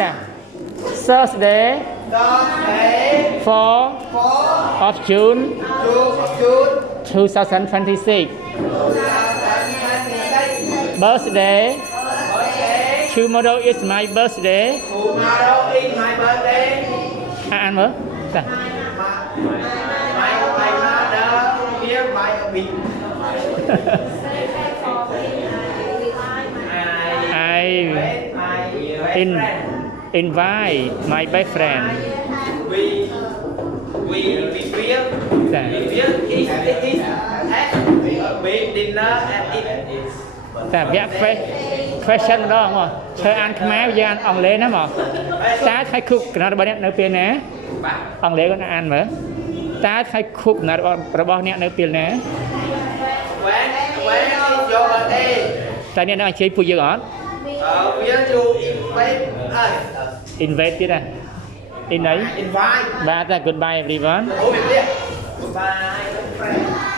Thursday Thursday 4 of June 2026 birthday tomorrow is my birthday Tomorrow is my birthday ăn mở my mother here my big I invite my best friend we feel Dạ. is at a big dinner at it Dạ, question đó không ạ? Chơi ăn khmer với ăn ông lê nó mà. Ta thay cook nó bao nhiêu nơi tiền nè. Ông lê con ăn mà. Ta thay cook nó bao nhiêu nơi tiền nè. when is your birthday Ta nên nói chơi phụ dương ở. will you invite us Invite chứ nè. In đấy. invite Ba ta goodbye everyone. Ủa, việc đi ạ. Bye friend